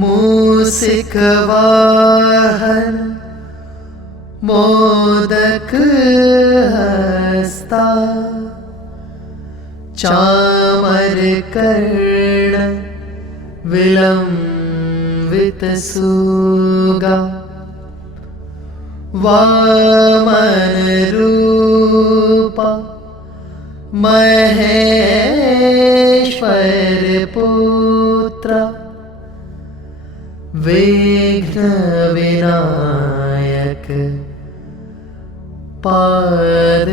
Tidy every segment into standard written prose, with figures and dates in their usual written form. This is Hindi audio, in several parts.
मूषिक वाहन मोदक हस्ता चामर कर्ण विलंबित सूगा वामन रूपा महेश्वर पुत्र विघ्न विनायक पाद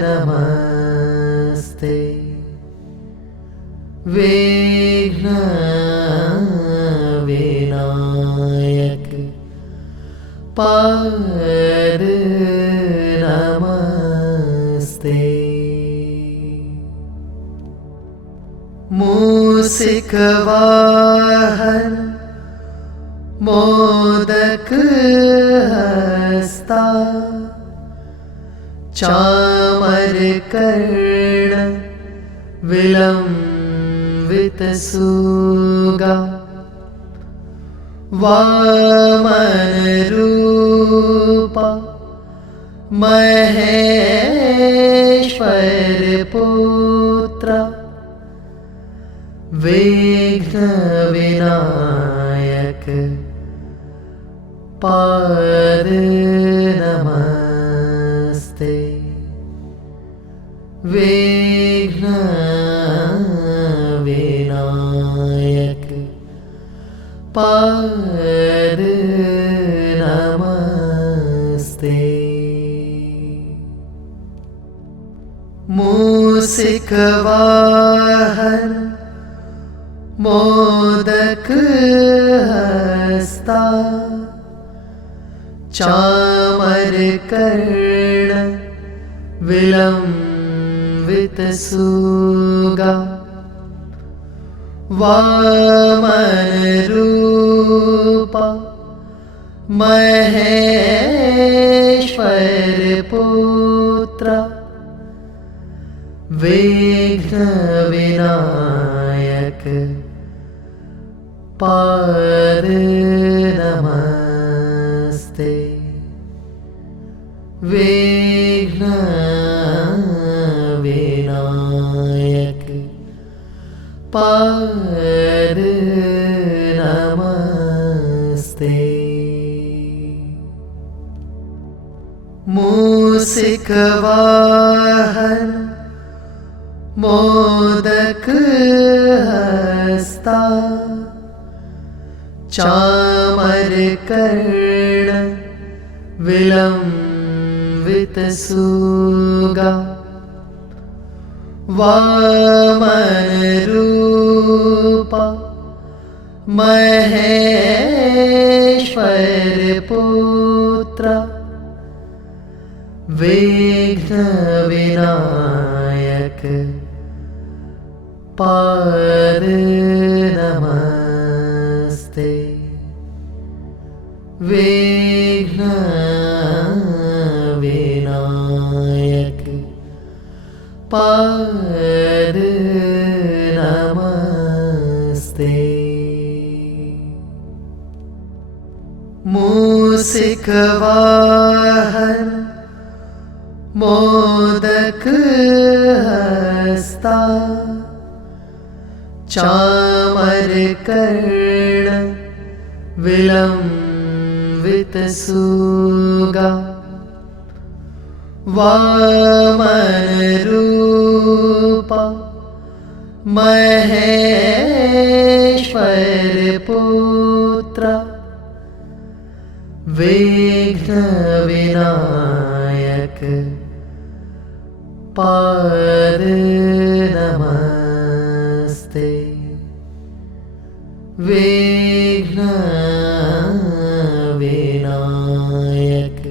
नमस्ते। विघ्न विनायक पाद नमस्ते। मूषिक वाहन मोदक हस्ता चामर कर्ण विलंबित सूगा वामन रूपा महेश्वर पुत्र विघ्न विनायक पाद नमस्ते। विघ्न विनायक पाद नमस्ते। मूषिक वाहन मोदक हस्ता चामर कर्ण विलंबित सूगा वामन रूपा महेश्वर पुत्र विघ्न विनायक पाद नमस्ते। विघ्न विनायक पाद नमस्ते। मूषिक वाहन मोदक हस्ता चामर कर्ण विलंबित सूगा वामन रूपा महेश्वर पुत्र विघ्न विनायक पाद नमस्ते। विघ्न विनायक पाद नमस्ते। मूषिक वाहन मोदक हस्ता चामर कर्ण विलंबित सूगा वामन रूपा महेश्वर पुत्र विघ्न विनायक पाद नमस्ते। विघ्न विनायक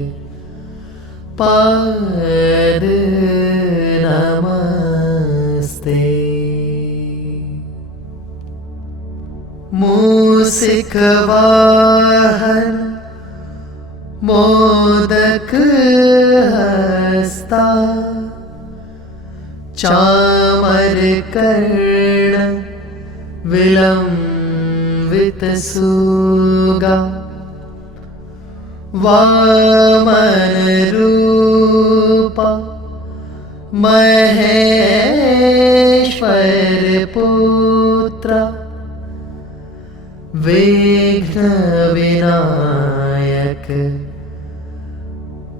पाद नमस्ते। मूषिक वाहन मोदक हस्ता चामर कर्ण विलंबित वितसुगा वामनरूपा महेश्वरपुत्र विघ्नविनायक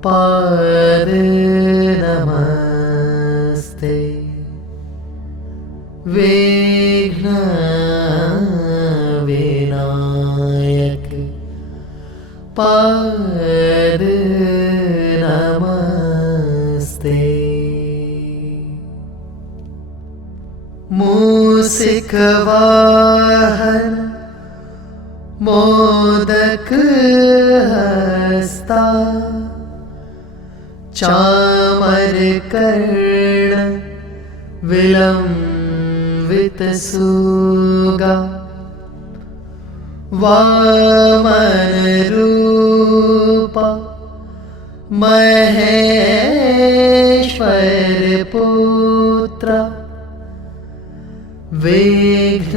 पाद नमस्ते। विघ्नविनायक पाद नमस्ते। मूषिकवाहन मोदक हस्ता चामरकर्ण विलंबितसुगा वामनरूपा महेश्वरपुत्र विघ्नविनायक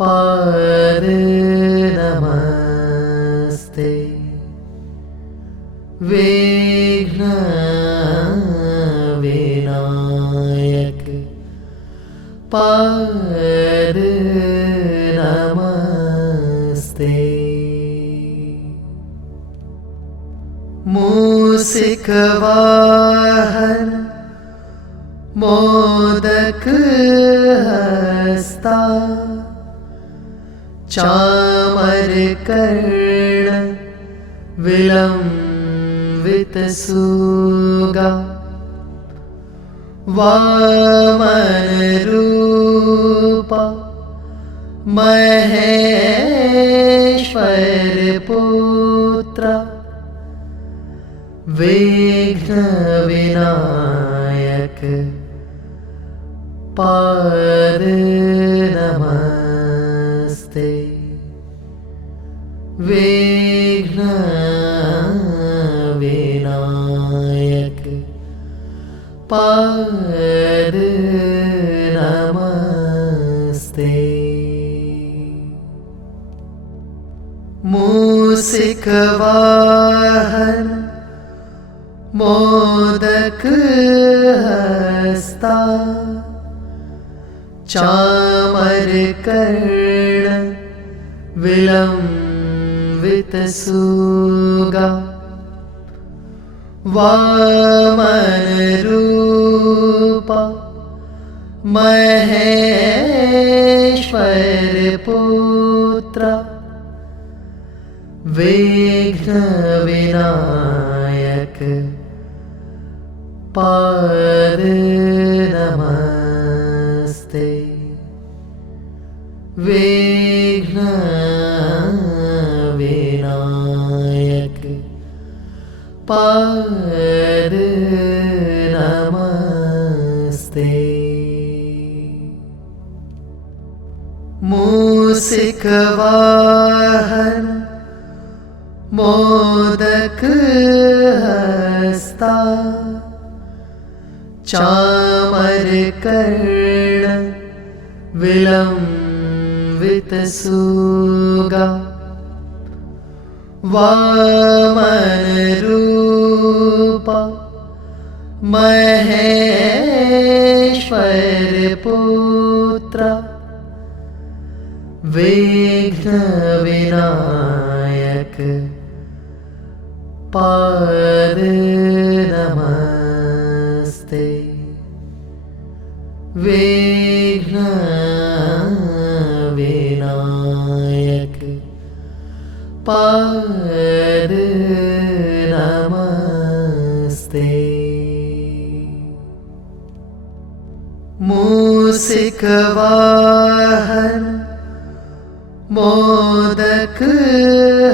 पाद नमस्ते। विघ्नविनायक पाद नमस्ते। मूषिकवाहन मोदक हस्ता चामरकर्ण विलंबितसुगा वामनरूपा महेश्वरपुत्र विघ्नविनायक पाद नमस्ते। विघ्नविनायक पाद नमस्ते। मूषिकवाहन मोदक हस्ता चामरकर्ण विलंबितसुगा वामनरूपा महेश्वरपुत्र विघ्नविनायक पाद नमस्ते। विघ्नविनायक पाद नमस्ते। मूषिकवाहन मोदक हस्ता चामरकर्ण विलंबितसुगा वामनरूपा महेश्वरपुत्र विघ्नविनायक पाद नमस्ते। विघ्नविनायक पाद नमस्ते। मूषिकवाहन मोदक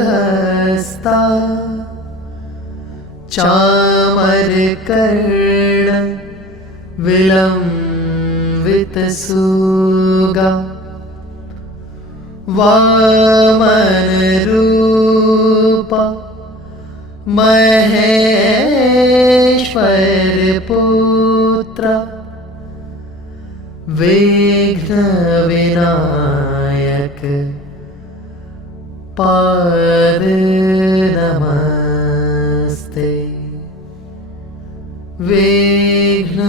हस्ता चामरकर्ण विलंबितसुगा वामनरूपा महेश्वरपुत्र विघ्न विनायक पाद नमस्ते। विघ्न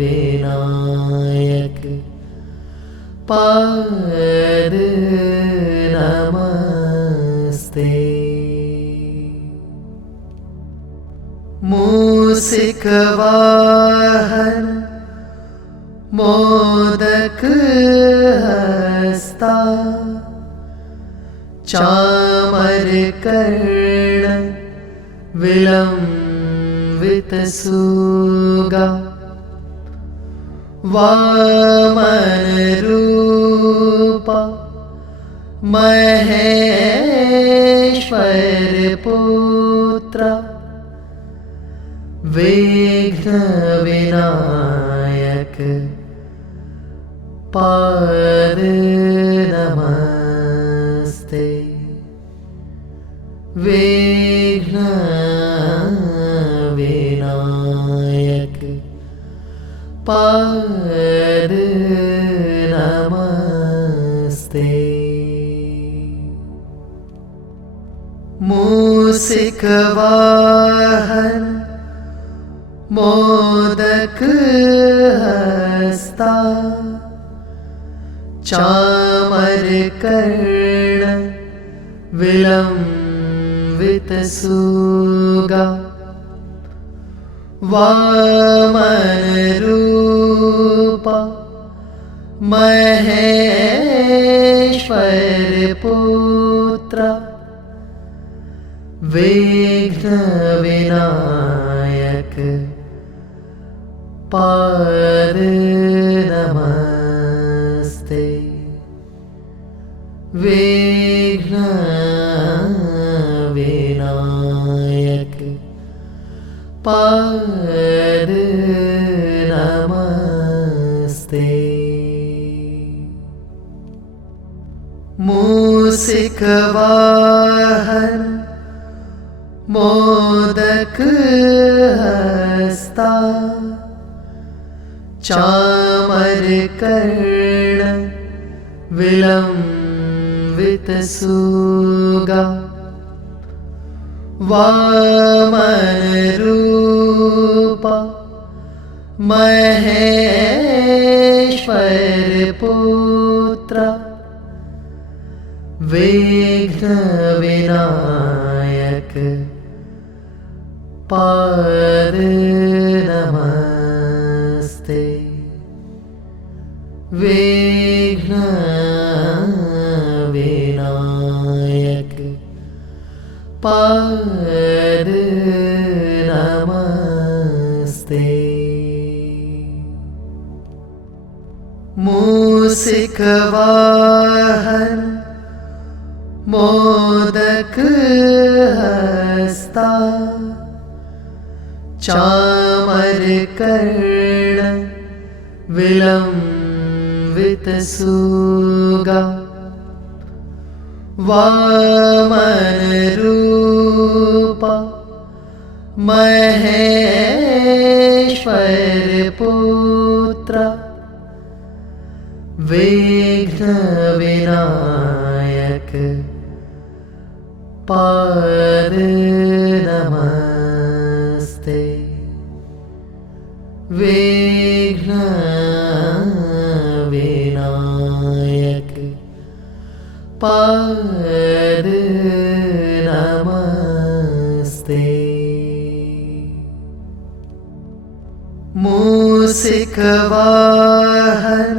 विनायक पाद नमस्ते। मूषिक वाहन मोदक हस्ता चामर कर्ण विलंबित सुगा वामन रूपा महेश्वर पुत्र विघ्न विनायक पाद नमस्ते। विघ्न विनायक पाद नमस्ते। मूषिक वाहन मोदक हस्ता चामर कर्ण विलंबित सुगा वामन रूपा महेश्वर पुत्र विघ्न विनायक पाद नमस्ते। विघ्न विनायक पाद नमस्ते। मूषिक वाहन मोदक हस्ता चामर कर्ण विलंबित सुगा वामन रूपा महेश्वर पुत्र विघ्न विनायक पाद नमस्ते। विघ्न विनायक पाद नमस्ते। मूषिक वाहन मोदक हस्ता चामर कर्ण विलंबित सुगा वामन रूपा महेश्वर पुत्र विघ्न विनायक पाद नमस्ते। विघ्न विनायक पाद नमस्ते। मूषिक वाहन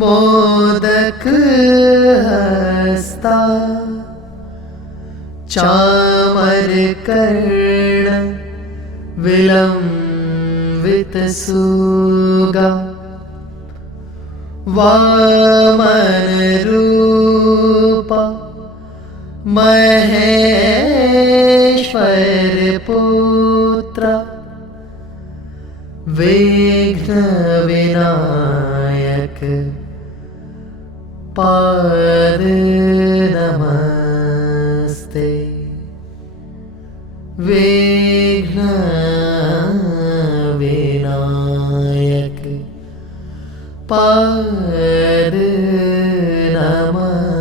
मोदक हस्ता चामर कर्ण विलंबित सुगा वामन रूपा महेश्वर पुत्र विघ्न विनायक पाद नमस्ते। विघ्न विनायक पाद नमस्ते।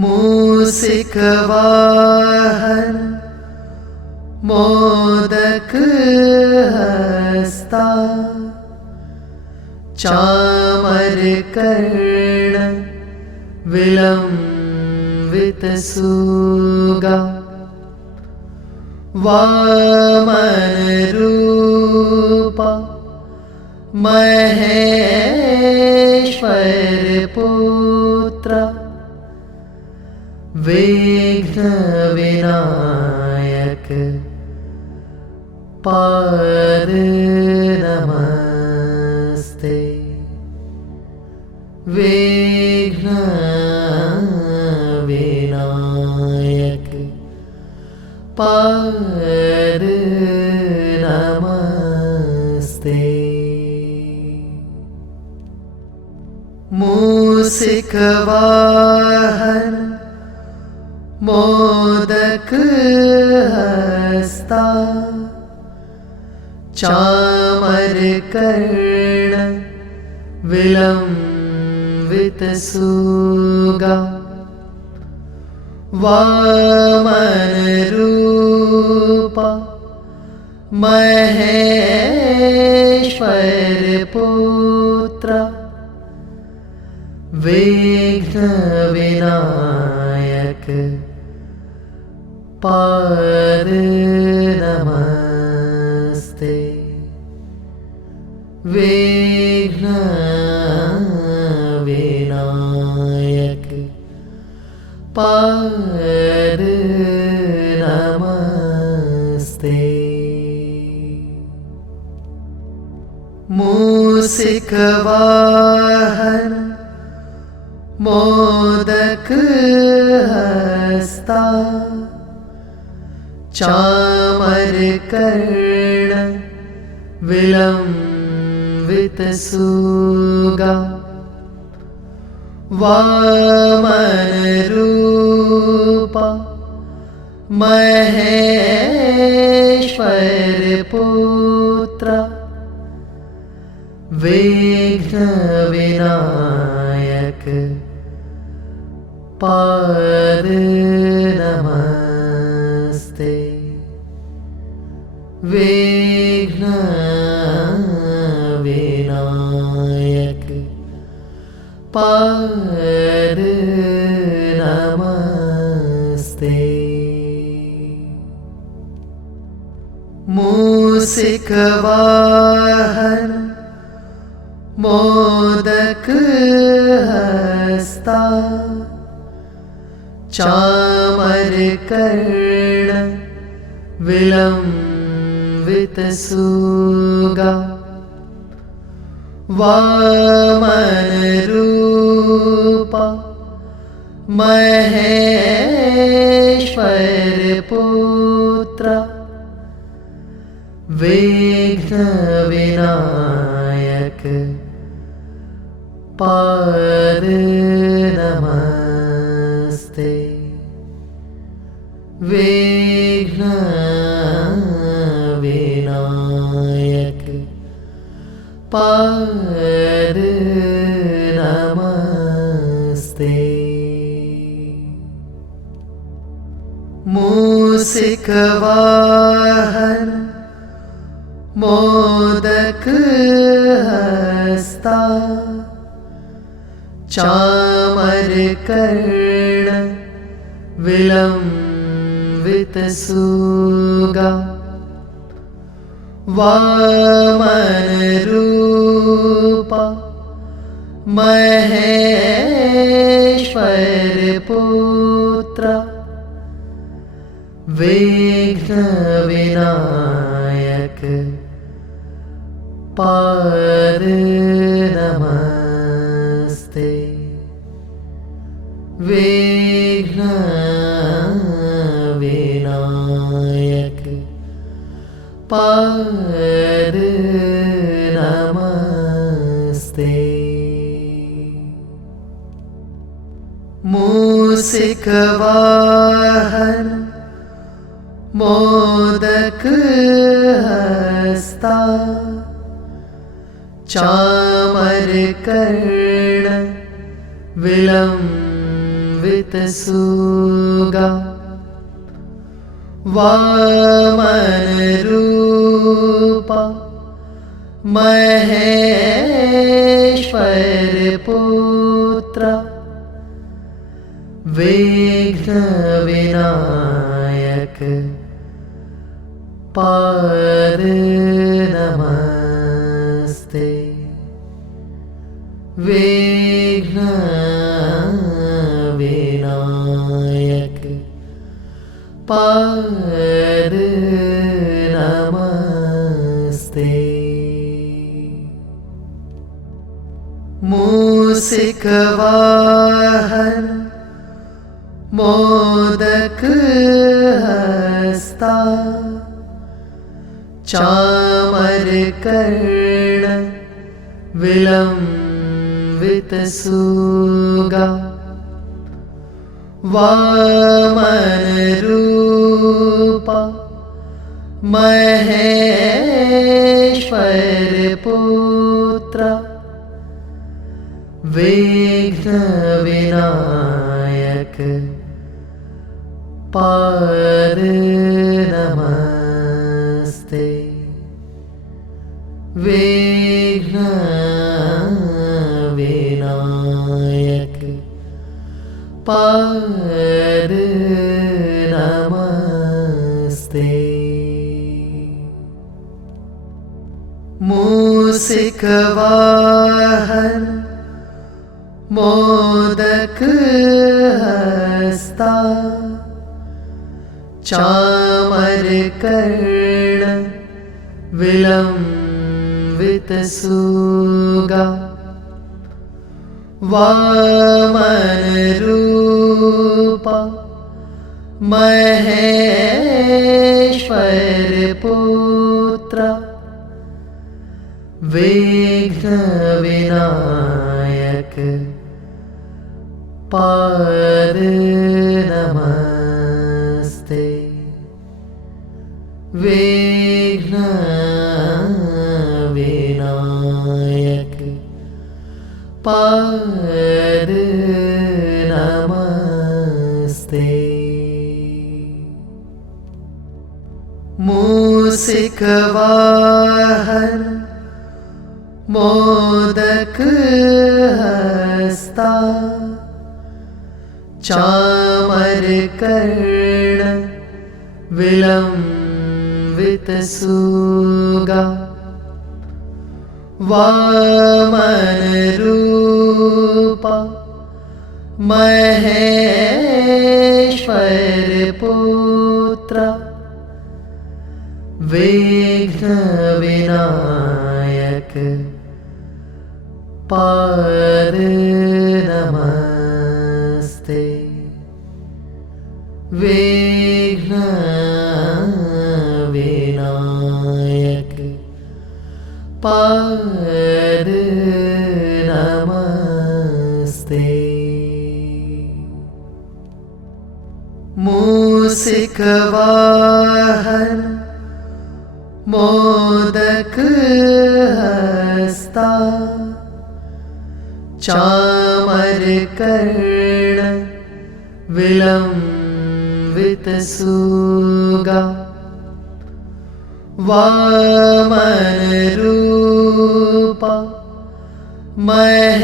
मूषिक वाहन मोदक हस्ता चामर कर्ण विलंबित सुगा वामन रूपा महेश्वर पुत्र विघ्न विनायक पाद नमस्ते। विघ्न विनायक पाद नमस्ते। मूषिक वाहन मोदक हस्ता चामर कर्ण विलंबित सुगा वामन रूपा महेश्वर पुत्र विघ्न विनायक पाद नमस्ते। विघ्न विनायक पाद नमस्ते। मूषिक वाहन मोदक हस्ता चामर कर्ण विलंबित सुगा वामन रूपा महेश्वर पुत्र विघ्न विनायक पाद नमस्ते। विघ्न विनायक पाद नमस्ते। मूषिक वाहन मोदक हस्ता चामर कर्ण विलंबित सुगा वामन रूपा महेश्वर पुत्र विघ्न विनायक पाद नमस्ते। विघ्न विनायक पाद नमस्ते। मूषिक वाहन मोदक हस्ता चामर कर्ण विलंबित सुगा वामन रूपा महेश्वर पुत्र विघ्न विनायक पाद नमस्ते। विघ्न विनायक पाद नमस्ते। मूषिक वाहन मोदक हस्ता हस्ता चामरकर्ण विलम्बितसूगा वामनरूपा महेश्वरपुत्र विघ्नविनायक पाद नमस्ते। विघ्नविनायक पाद नमस्ते। मूषिकवाहन मोदक हस्ता चामरकर्ण विलम्बितसूगा वामनरूपा महेश्वरपुत्र विघ्नविनायक पाद नमस्ते। विघ्नविनायक पाद नमस्ते। मूषिकवाहन मोदक हस्ता चामरकर्ण विलम्बितसूगा वामनरूपा महेश्वरपुत्र विघ्नविनायक पाद नमस्ते। विघ्नविनायक पाद नमस्ते। मूषिकवाहन मोदक हस्ता चामरकर्ण विलम्बितसूगा वामनरूपा महेश्वरपुत्र विघ्नविनायक पाद नमस्ते। विघ्नविनायक पाद नमस्ते। मूषिकवाहन मोदक हस्ता चामरकर्ण विलम्बितसूगा वामनरूपा महेश्वरपुत्र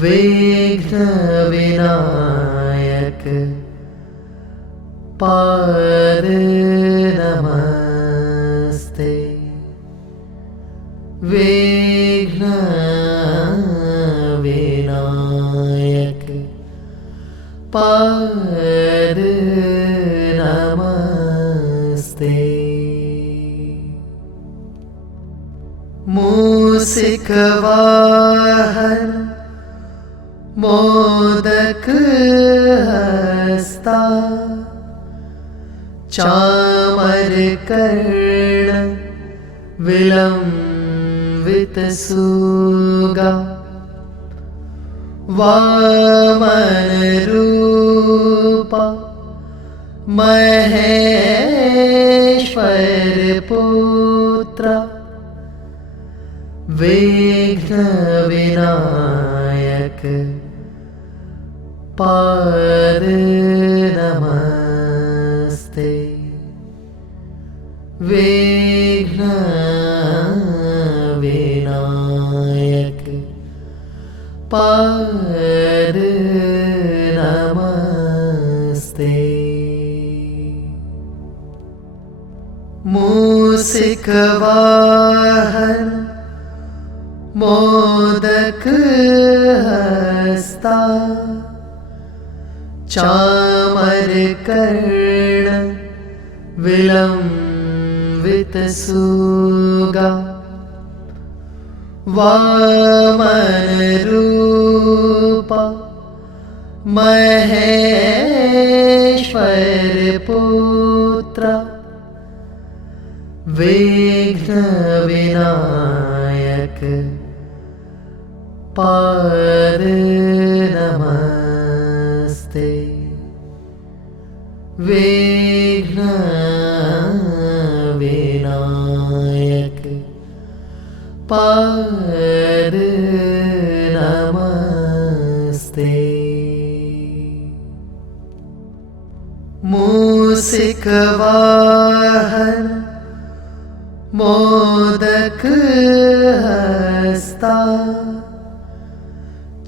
विघ्नविनायक पाद नमस्ते। विघ्नविनायक पाद नमस्ते। मूषिकवाहन मोदक हस्ता चामरकर्ण विलम्बितसूगा वामनरूपा महेश्वर पुत्र विघ्न विनायक पाद नमस्ते। विघ्न विनायक पाद नमस्ते। मूषिक वाहन मोदक हस्ता चामर कर्ण विलंबित सुगा वामन रूपा महेश्वर पुत्र विघ्न विनायक पाद नमस्ते। विघ्न विनायक पाद नमस्ते। मूषिक वाहन मोदक हस्ता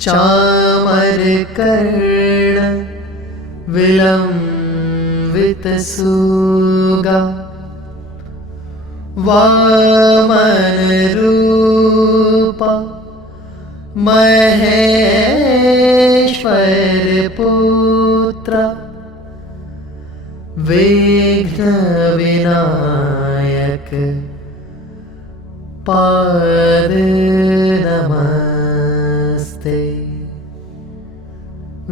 चामर कर्ण विलंबित सुगा वामन रूपा महेश्वर पुत्र विघ्न विनायक पाद नमस्ते।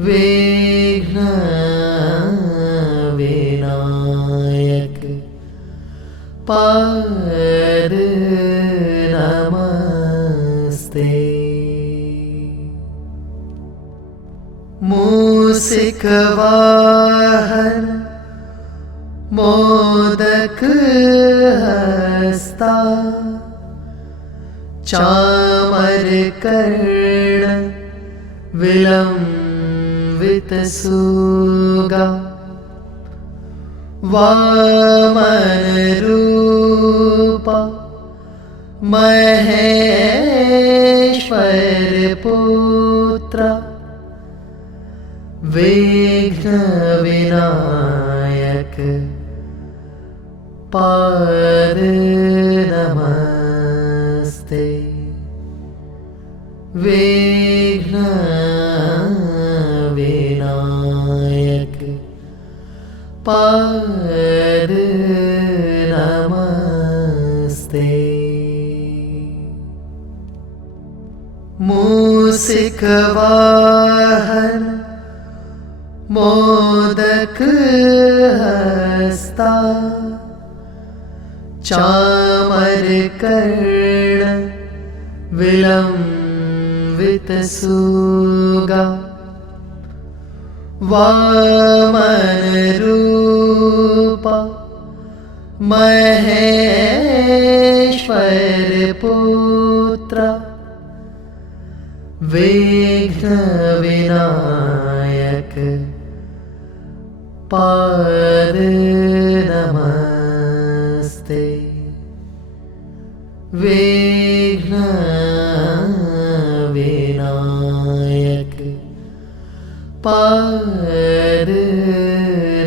विघ्न विनायक पाद नमस्ते। मूषिक वाहन मोदक हस्ता चामर कर्ण विलंबित सुगा वामन रूपा महेश्वर पुत्र विघ्न विनायक पाद नमस्ते। विघ्न विनायक पाद नमस्ते। मूषिक वाहन मोदक हस्ता चामर कर्ण विलंबित सुगा वामन रूपा महेश्वर पुत्र विघ्न विनायक पाद नमस्ते। विघ्न विनायक पाद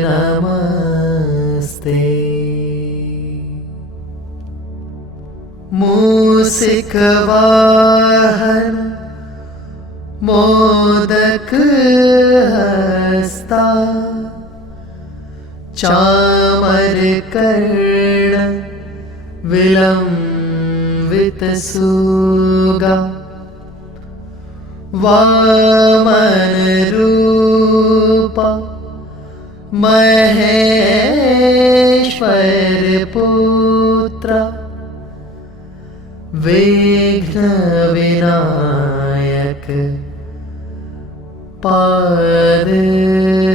नमस्ते। मूषिक वाहन मोदक हस्ता चामर कर्ण विलंबित सुगा वामन रूपा महेश्वर पुत्र विघ्न विनायक पाद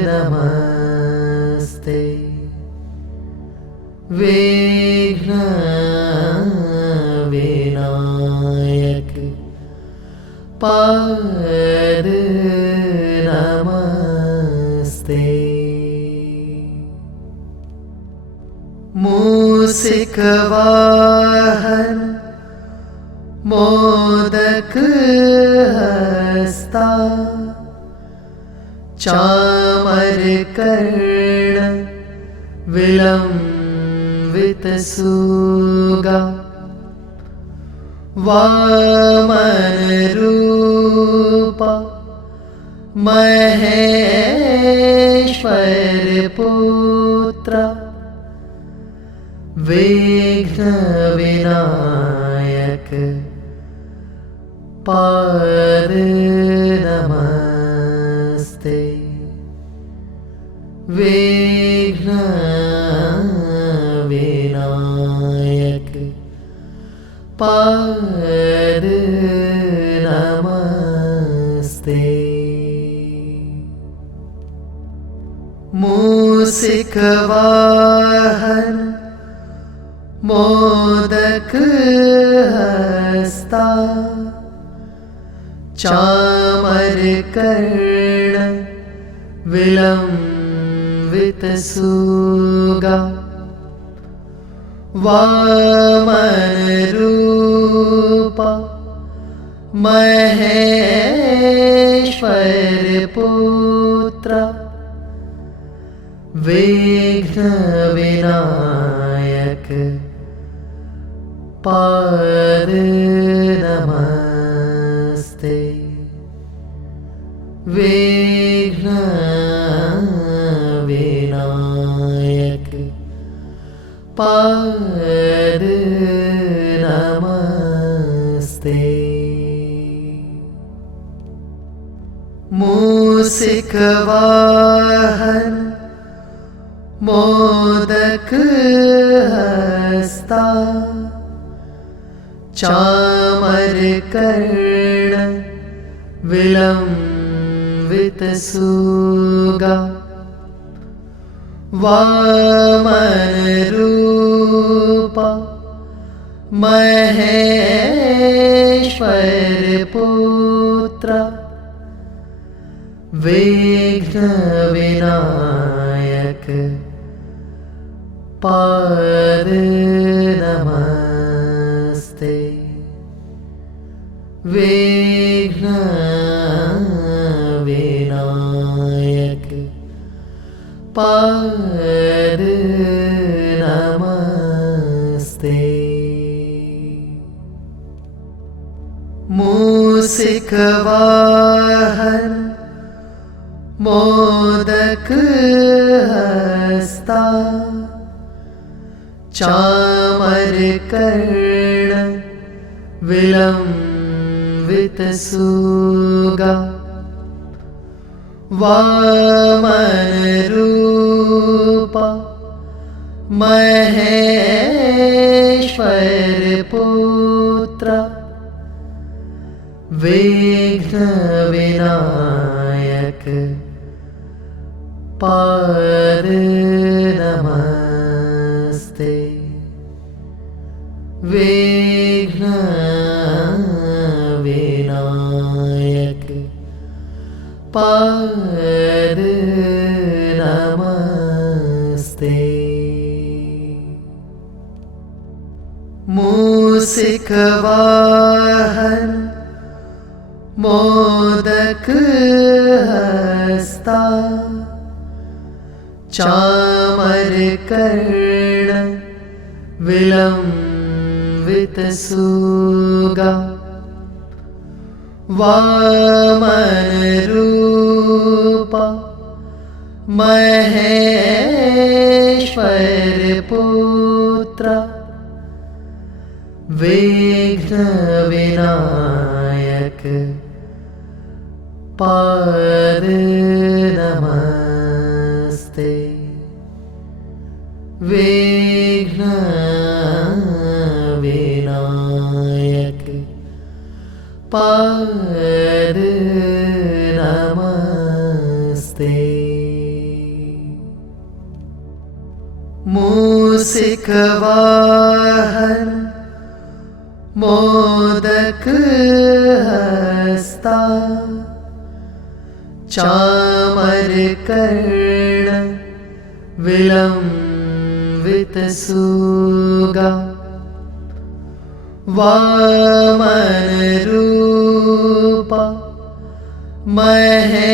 नमस्ते। पाद नमस्ते। मूषिक वाहन मोदक हस्ता चामर कर्ण विलंबित सुगा वामन रूपा महेश्वर पुत्र विघ्न विनायक पाद नमस्ते। विघ्न विनायक पाद नमस्ते। मूषिक वाहन मोदक हस्ता चामर कर्ण विलंबित सुगा वामन रूपा महेश्वर पुत्र विघ्न विनायक पाद नमस्ते। विघ्न विनायक पाद नमस्ते। मूषिक वाहन मोदक हस्ता चामर कर्ण विलंबित सुगा वामन रूपा महेश्वर पुत्र विघ्न विनायक पाद नमस्ते। विघ्न विनायक पाद नमस्ते। मूषिक वाहन मोदक हस्ता चामर कर्ण विलंबित सुगा वामन रूपा महेश्वर पुत्र विघ्न विनायक पाद नमस्ते। विघ्न विनायक पाद नमस्ते। मूषिक वाहन मोदक हस्ता चामर कर्ण विलंबित सुगा वामन रूपा महेश्वर पुत्र विघ्न विनायक पाद नमस्ते। विघ्न विनायक पाद नमस्ते। मूषिक वाहन मोदक हस्ता हस्ता चामरकर्ण विलम्बितसूगा वामनरूपा महेश्वरपुत्र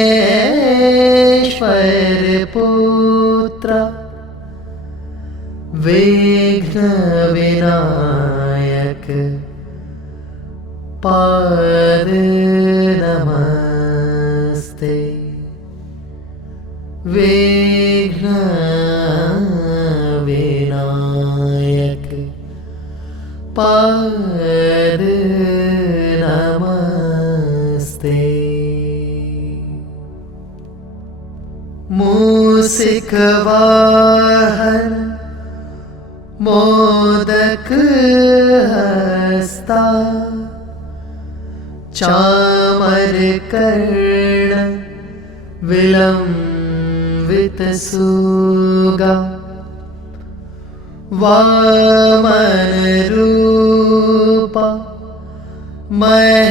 विघ्नविनायक पाद नमस्ते। विघ्नविनायक पाद नमस्ते। मूषिकवाहन मोदक हस्ता चामरकर्ण विलम्बितसूगा वामनरूपा महेश्वरपुत्र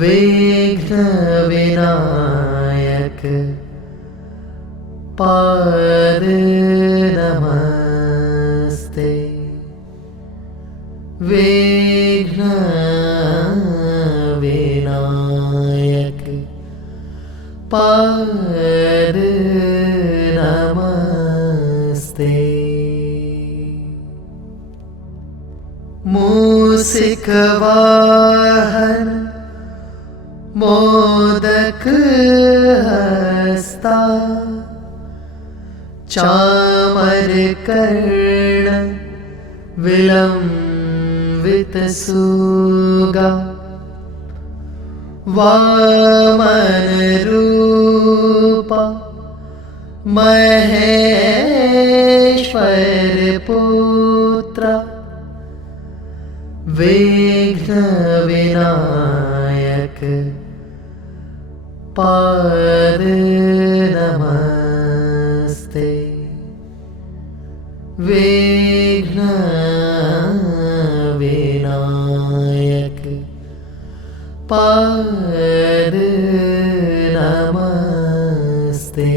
विघ्नविनायक पाद नमस्ते। विघ्नविनायक पाद नमस्ते। मूषिकवाहन मोदक हस्ता चामरकर्ण विलम्बितसूगा वामनरूपा महेश्वरपुत्र विघ्नविनायक पाद नमस्ते। विघ्नविनायक पाद नमस्ते।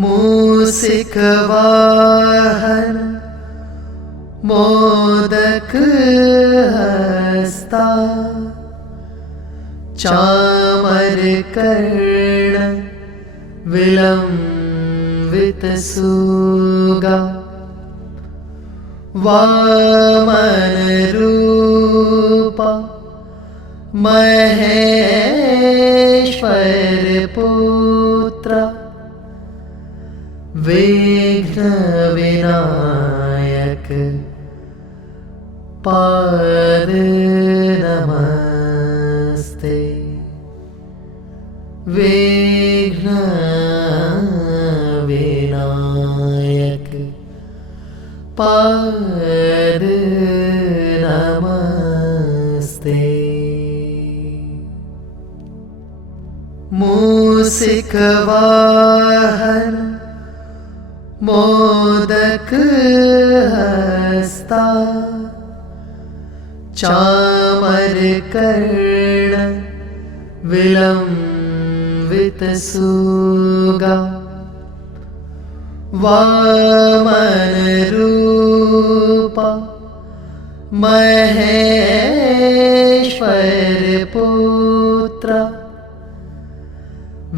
मूषिकवाहन मोदक हस्ता चामरकर्ण विलम्बितसूगा वामनरूपा महेश्वरपुत्र विघ्नविनायक पाद नमस्ते। विघ्नविनायक पाद नमस्ते। मूषिकवाहन मोदक हस्ता चामरकर्ण विलम्बितसूगा वामनरूपा महेश्वरपुत्र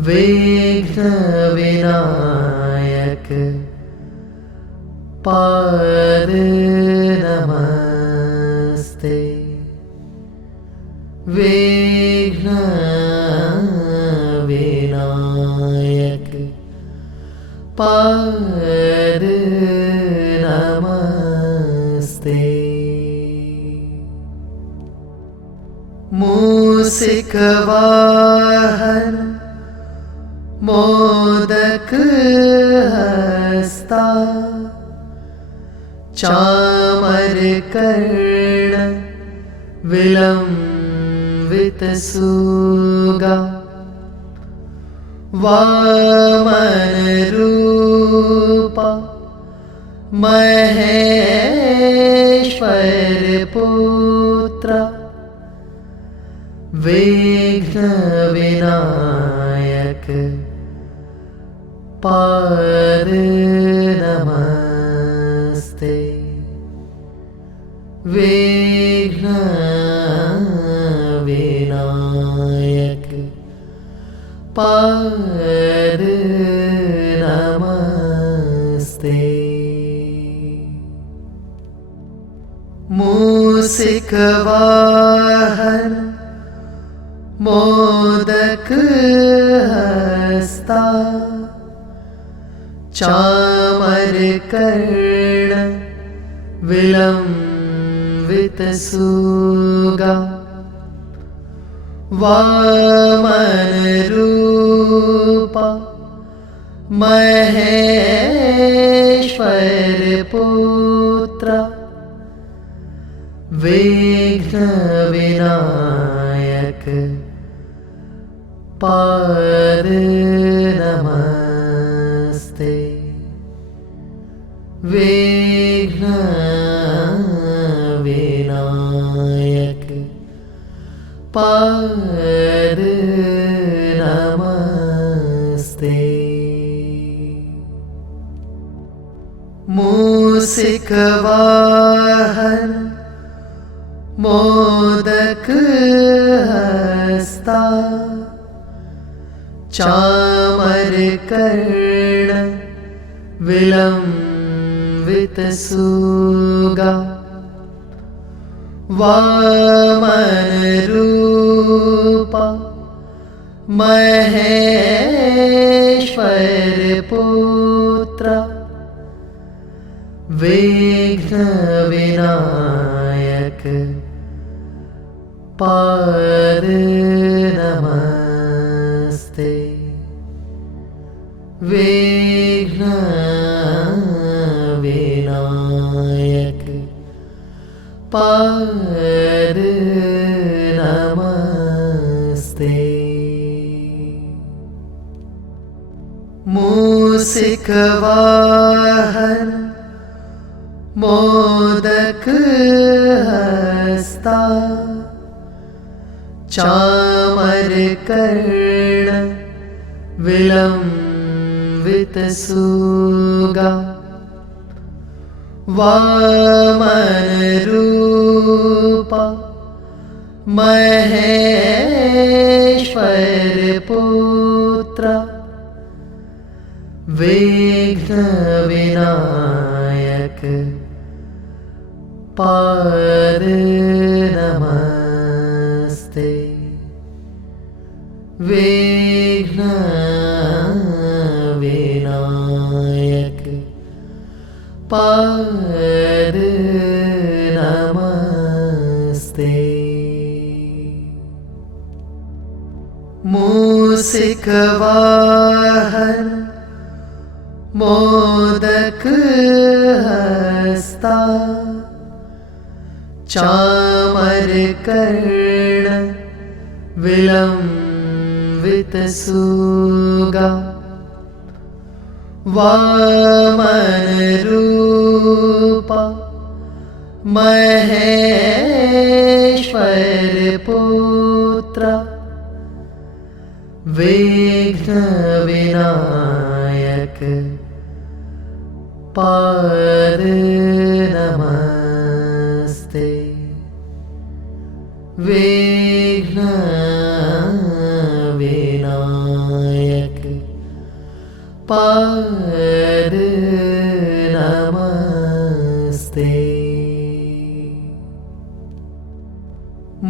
विघ्नविनायक पाद नमस्ते। विघ्नविनायक पाद नमस्ते। मूषिकवाहन मोदक हस्ता चामरकर्ण विलम्बितसूगा वामनरूपा महेश्वर पुत्र विघ्न विनायक पाद नमस्ते। विघ्न विनायक पाद नमस्ते। मूषिक वाहन मोदक हस्ता चामर कर्ण विलंबित सुगा वामन रूपा महेश्वर पुत्र विघ्न विनायक पाद नमस्ते। विघ्न विनायक पाद नमस्ते। मूषिक वाहन मोदक हस्ता चामर कर्ण विलंबित सुगा वामन रूपा महेश्वर पुत्र विघ्न विनायक पाद नमस्ते। विघ्न विनायक पाद नमस्ते। मूषिक वाहन मोदक हस्ता चामर कर्ण विलंबित सुगा वामन रूपा महेश्वर पुत्र विघ्न विनायक पाद नमस्ते। विघ्न विनायक पाद नमस्ते। मूषिक वाहन मोदक हस्ता चामर कर्ण विलंबित सुगा वामन रूपा महेश्वर पुत्र विघ्न विनायक पाद नमस्ते। विघ्न विनायक पाद नमस्ते।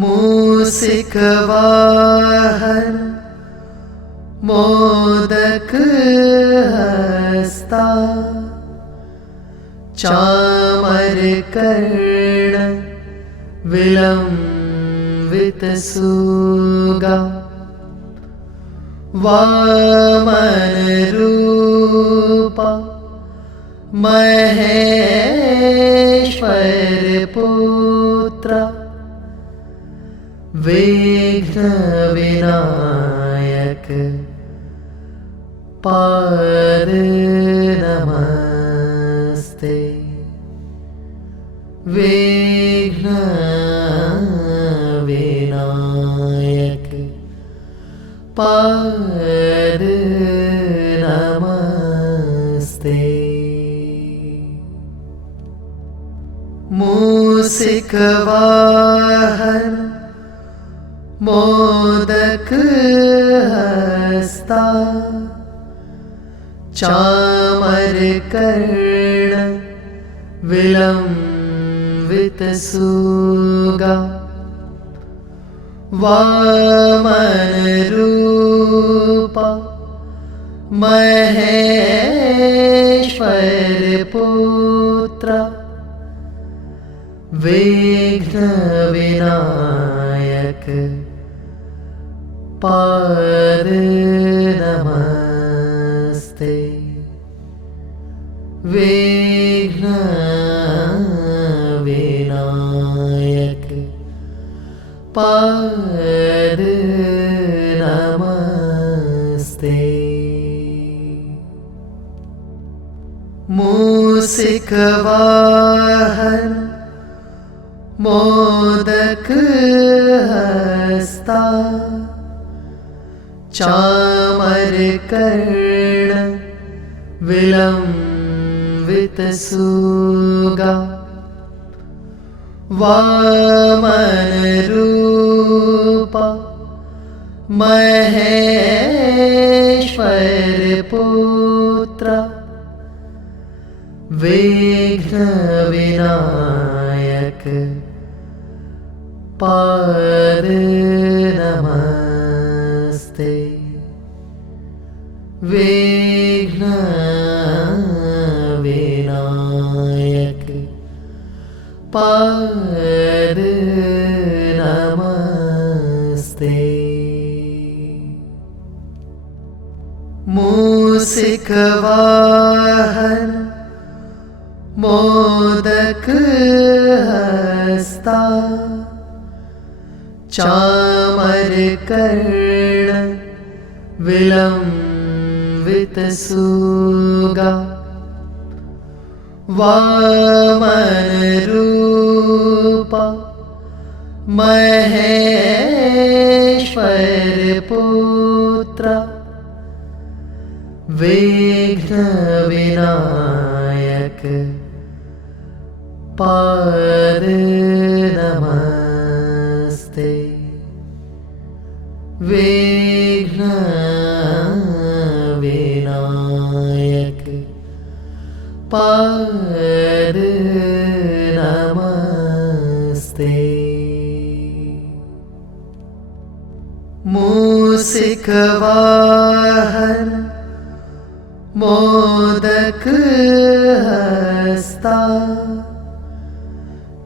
मूषिक वाहन मोदक हस्ता चामर कर्ण विलंबित सुगा वामन रूपा महेश्वर पुत्र विघ्न विनायक पाद नमस्ते। विघ्न विनायक पाद नमस्ते। मूषिक वाहन मोदक हस्ता चामर कर्ण विलंबित सुगा वामन रूपा महेश्वर पुत्र विघ्न विनायक पाद नमस्ते। विघ्न विनायक पाद नमस्ते। मूषिक वाहन मोदक हस्ता चामर कर्ण विलंबित सुगा वामन रूपा महेश्वर पुत्र विघ्न विनायक पाद नमस्ते। विघ्न विनायक पाद नमस्ते। मूषिक वाहन मोदक हस्ता चामर कर्ण विलंबित सुगा वामन रूपा महेश्वर पुत्र विघ्न विनायक पाद नमस्ते। विघ्न विनायक पाद नमस्ते। मूषिक वाहन मोदक हस्ता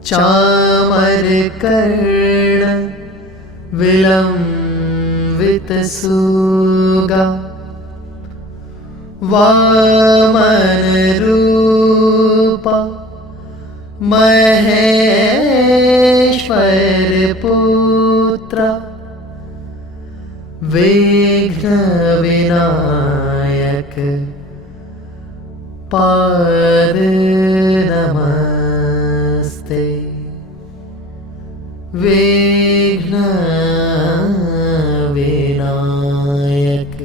चामर कर्ण विलंबित सुगा वामन रूपा महेश्वर पुत्र विघ्न विनायक पाद नमस्ते। विघ्न विनायक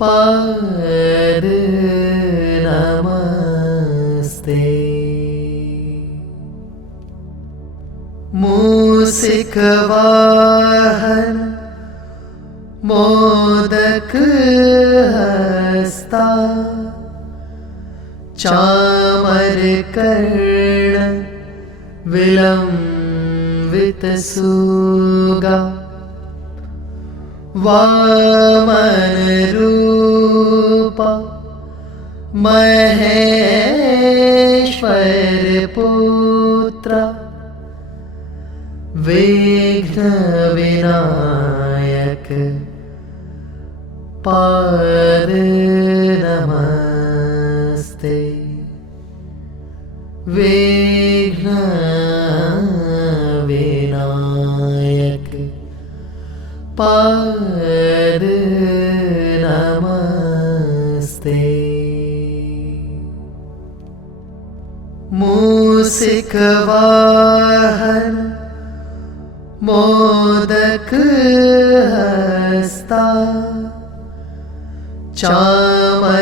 पाद नमस्ते। मूषिक वाहन मोदक हस्ता चामर कर्ण विलंबित सुगा वामन रूपा महेश्वर पुत्र विघ्न विनायक पाद नमस्ते। विघ्न विनायक पाद नमस्ते। मूषिकवाहन मोदक हस्ता चामरकर्ण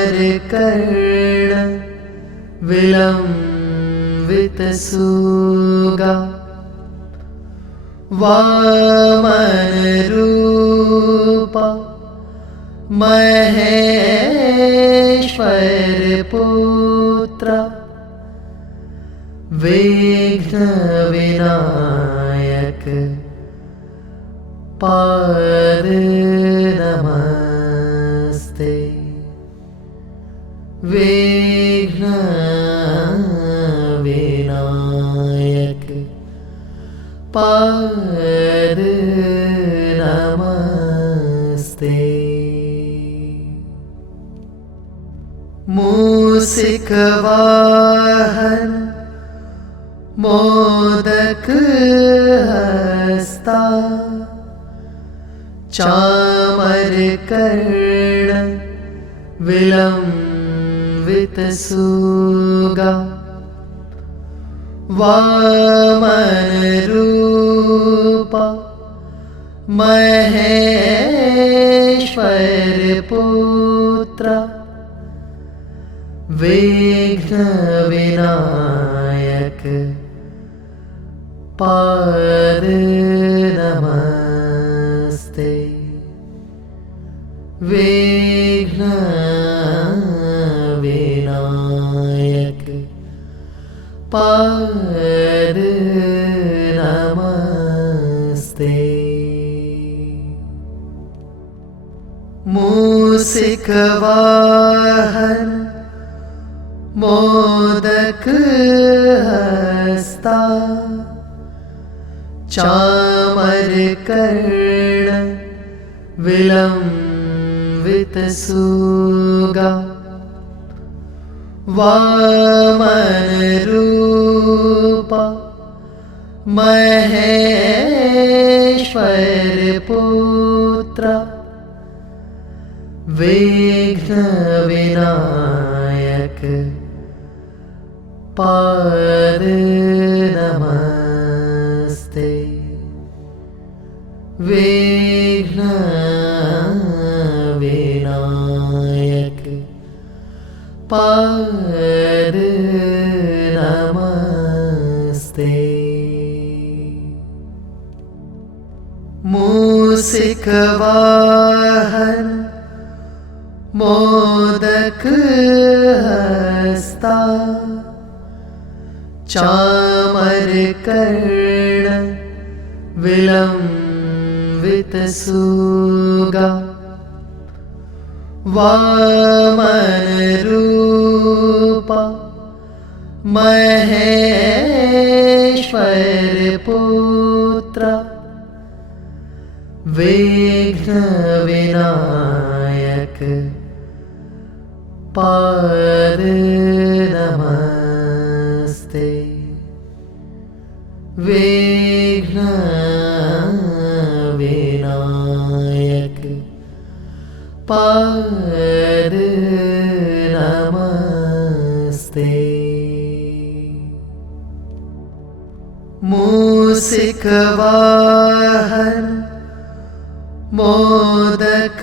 विलंबित सूगा वामन रूपा महेश्वर पुत्र विघ्न विनायक पाद नमस्ते। विघ्न विनायक पाद नमस्ते। मूषिकवाहन मोदक हस्ता चामरकर्ण विलंबित सूगा वामन रूपा महेश्वर पुत्र विघ्न विनायक पाद नमस्ते। विघ्न विनायक पाद नमस्ते। मूषिकवाहन मोदक हस्ता चामरकर्ण विलंबित सूगा वामन रूपा महेश्वर पुत्र विघ्न विनायक पाद नमस्ते। विघ्न विनायक पाद नमस्ते। मूषिकवाहन मोदक हस्ता चामरकर्ण विलंबित सूगा वामन रूपा महेश्वर पुत्र विघ्न विनायक पाद नमस्ते। विघ्न विनायक पाद नमस्ते। मूषिकवाहन मोदक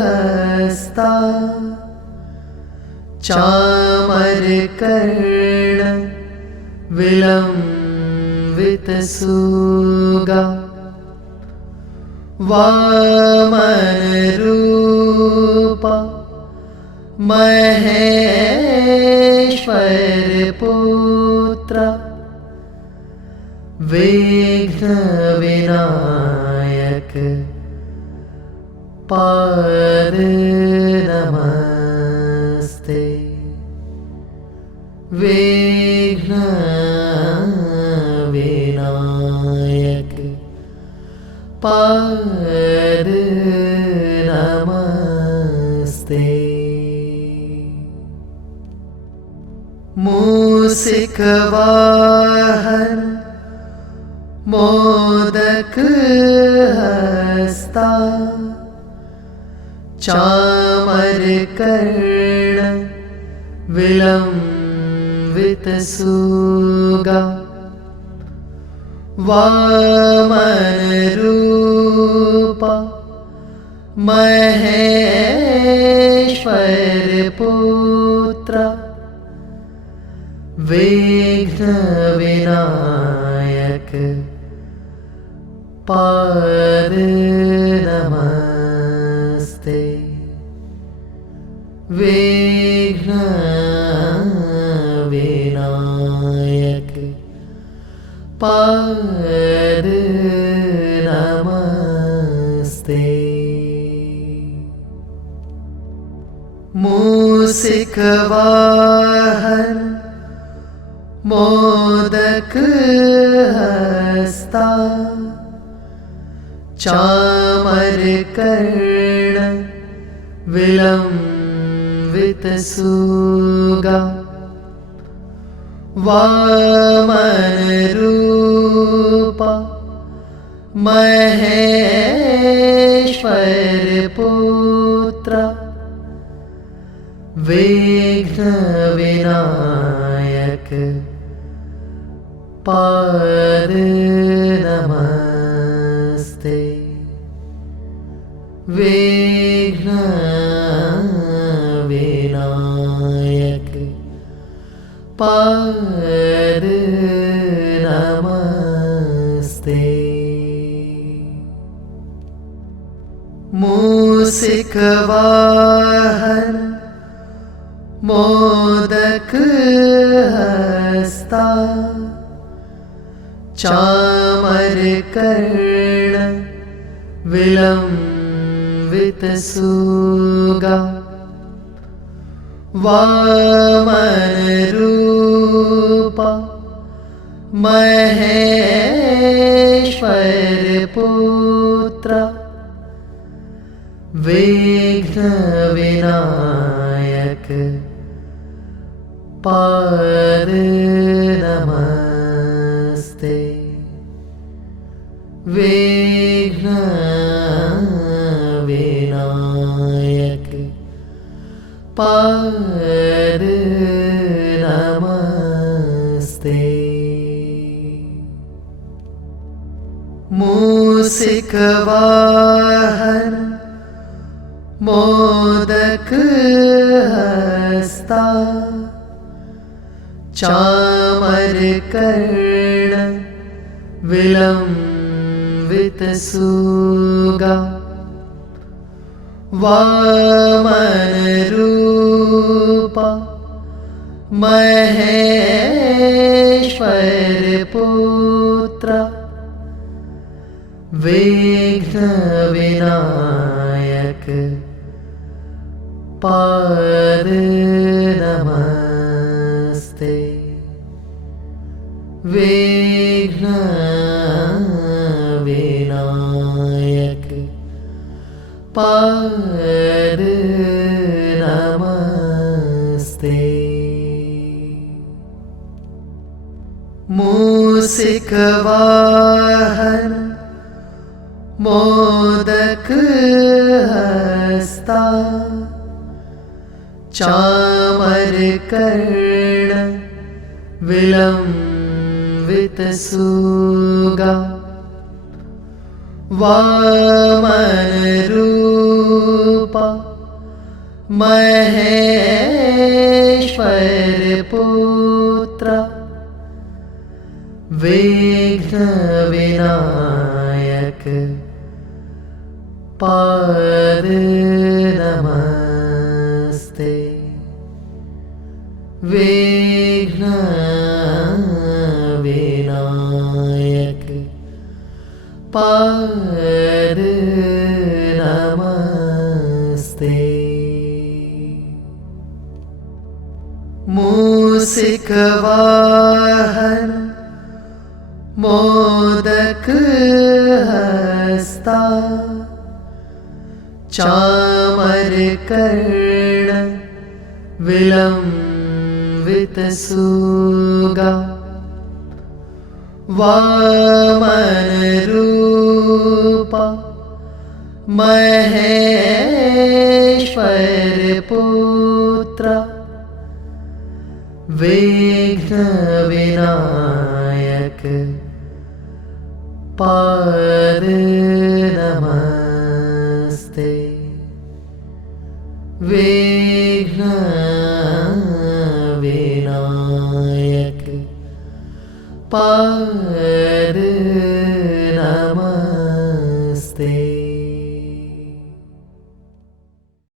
हस्ता चामरकर्ण विलंबित सूगा वामन रूपा महेश्वर पुत्र विघ्न विनायक पाद नमस्ते। विघ्न विनायक पाद नमस्ते। मूषिकवाहन मोदक हस्ता चामरकर्ण विलंबित वितसुगा वामनरूपा महेश्वरपुत्र विघ्नविनायक पाद नमस्ते। विघ्नविनायक पाद नमस्ते। मूषिक वाहन मोदक हस्ता चामर कर्ण विलंबित सुगा वामन रूपा महेश्वर पुत्र विघ्न विनायक पाद नमस्ते। विघ्न विनायक पाद नमस्ते। मूषिक वाहन मोदक हस्ता चामर कर्ण विलंबित सुगा वामन रूपा महेश्वर पुत्र विघ्न विनायक पाद नमस्ते। विघ्न विनायक पाद नमस्ते। मूषिक वाहन मोदक हस्ता चामर कर्ण विलंबित सुगा वामन रूपा महेश्वर पुत्र विघ्न विनायक पाद नमस्ते। विघ्न विनायक पाद नमस्ते। मूषिक वाहन मोदक हस्ता चामर कर्ण विलंबित सुगा वामन रूपा महेश्वर पुत्र विघ्न विनायक पाद नमस्ते। विघ्न विनायक पाद नमस्ते। मूषिक वाहन मोदक हस्ता चामर कर्ण विलंबित सुगा वामन रूपा महेश्वर पुत्र विघ्न विनायक पाद नमस्ते। विघ्न विनायक पाद नमस्ते।